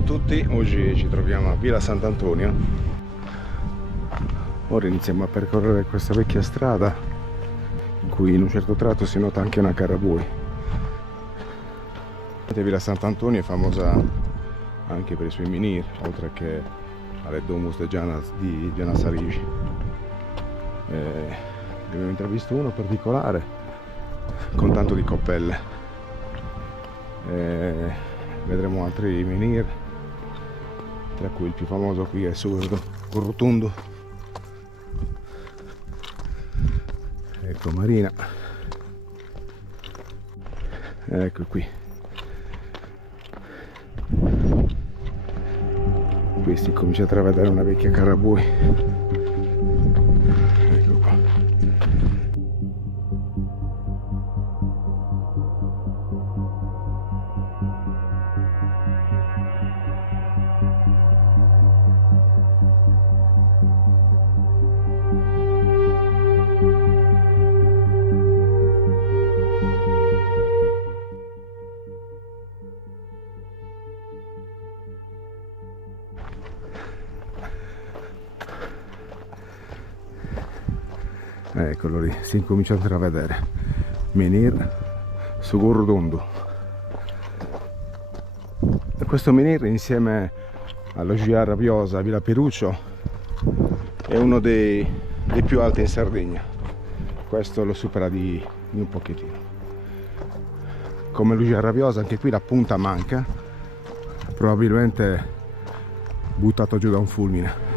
a tutti, oggi ci troviamo a Villa Sant'Antonio. Ora iniziamo a percorrere questa vecchia strada in cui in un certo tratto si nota anche una carabui. Villa Sant'Antonio è famosa anche per i suoi menhir, oltre che alle Domus de Janissary. Abbiamo intravisto uno particolare con tanto di coppelle. Vedremo altri menhir, tra cui il più famoso qui è Surdo, Rotondo. Ecco Marina, ecco qui. Qui si comincia a intravedere una vecchia carabui. Ecco qua. Eccolo lì, si incomincia a intravedere menhir su Rotondo. E questo menhir, insieme allo GR Rabbiosa Villa Peruccio, è uno dei più alti in Sardegna. Questo lo supera di un pochettino. Come lo GR Rabbiosa, anche qui la punta manca, probabilmente buttato giù da un fulmine.